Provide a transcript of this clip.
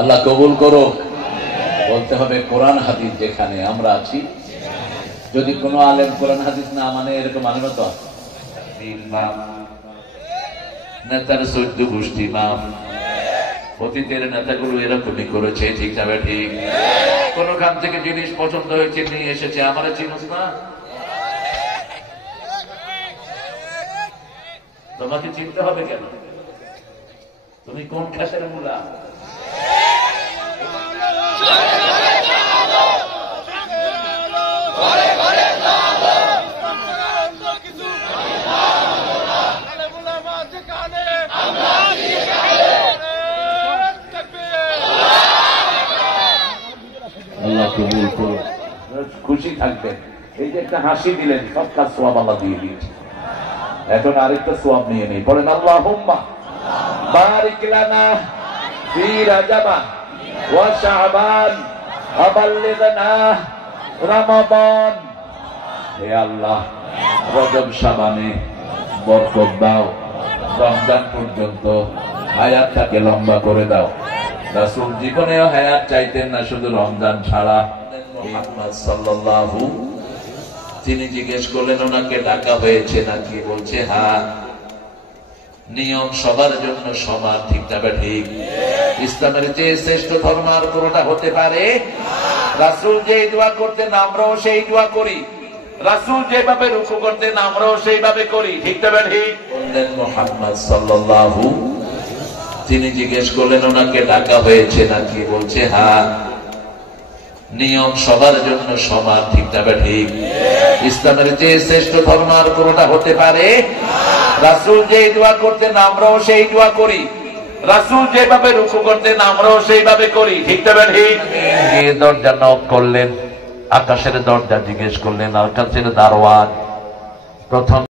আল্লাহ কবুল করো। বলতে হবে কোরআন হাদিস যেখানে আমরা আছি, যদি কোনো আলেম কোরআন হাদিস না মানে এরকম আলেম তো নেতার সহ্য গোষ্ঠী মাফ, অতীতের নেতাগুলো এরকমই করেছে, ঠিক না ঠিক? কোনখান থেকে জিনিস পছন্দ হয়েছে নিয়ে এসেছে, আমরা চিনস না, তোমাকে চিনতে হবে কেন? তুমি কোন খাসের মূলা? আল্লাহ কবুল করুন, খুশি থাকবেন। এই যে একটা হাসি দিলেন, সব কাজ সওয়াব আল্লাহ দিয়ে দিয়েছে। এখন আরেকটা সওয়াব নিয়ে নেই, বলেন আল্লাহুম্মা বারিক লানা ফি রাজাবা ওয়া শাবান ওয়া বাল্লিগনা রমাদান। হে আল্লাহ, রজব শাবানে বরকত দাও, রমজান পর্যন্ত হায়াতটাকে লম্বা করে দাও। রাসূল জীবনেও হায়াত চাইতেন না, শুধু রমজান ছাড়া। মুহাম্মদ সাল্লাল্লাহু, তিনি জিজ্ঞেস করলেন ওনাকে ডাকা হয়েছে নাকি? বলছে হ্যাঁ। নিয়ম সবার জন্য সমান, ঠিক না ঠিক? ইসলামের চেয়ে শ্রেষ্ঠ ধর্ম আর কোনটা হতে পারে? রাসূল যেই দোয়া করতেন আমরাও সেই দোয়া করি, রাসূল যেভাবে রুকু করতেন আমরাও সেইভাবে করি, ঠিক না ঠিক? বললেন মুহাম্মদ সাল্লাল্লাহু, তিনি জিজ্ঞেস করলেন ওনাকে ডাকা হয়েছে নাকি? বলছে হ্যাঁ। নিয়ম সবার জন্য সমান, ঠিক না ঠিক? ইসলামের চেয়ে শ্রেষ্ঠ ধর্ম আর কোনটা হতে পারে? রাসূল যেই দোয়া করতেন আমরাও সেই দোয়া করি, রাসূল যেভাবে রুকু করতেন আমরাও সেইভাবে করি, ঠিক না ঠিক? দরজা নক করলেন, আকাশের দরজা জিজ্ঞেস করলেন, আকাশের দারওয়ান প্রথম